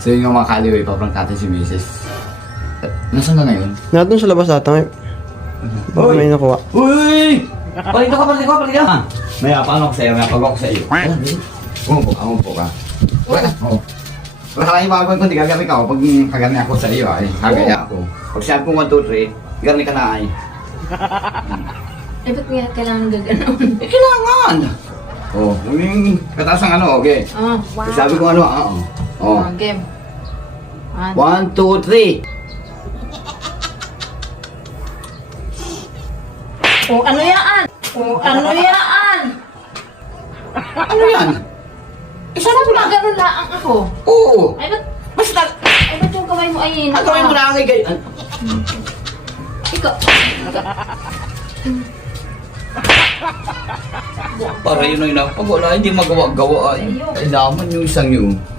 So yung mga kaliway, paprangkatan si Mrs. Nasaan na ngayon? Natin sa labas ata. Baka Uy! may nakuha. Uy! Palito ka! Maya, paano ako sa'yo? Maya, pag ako sa'yo. Umupo ka. Wala. Oo. Wala ka yung mga ko, hindi gagawin ka ako. Pag kagami ako sa iyo, ay, kagaya ako. Pag sabi ko 1, 2, 3, gagawin ka na ay. Eh, ba't nga kailangan gagano'n? Kailangan! Oh, yung kataas ng ano, okay. Oh, wow. Pag sabi ko ano, Oh. Game. 1, 2, 3. Oh, ano yan? Oh, ano yan? Ano yan? Sana gumagano lang ako. Oo. Ay, ba't, Basta, ba't yung kamay mo ay ang gawin mo na kay Ikaw. para yun ay napag wala, hindi magawa-gawa ay. Kailangan yung isang yun.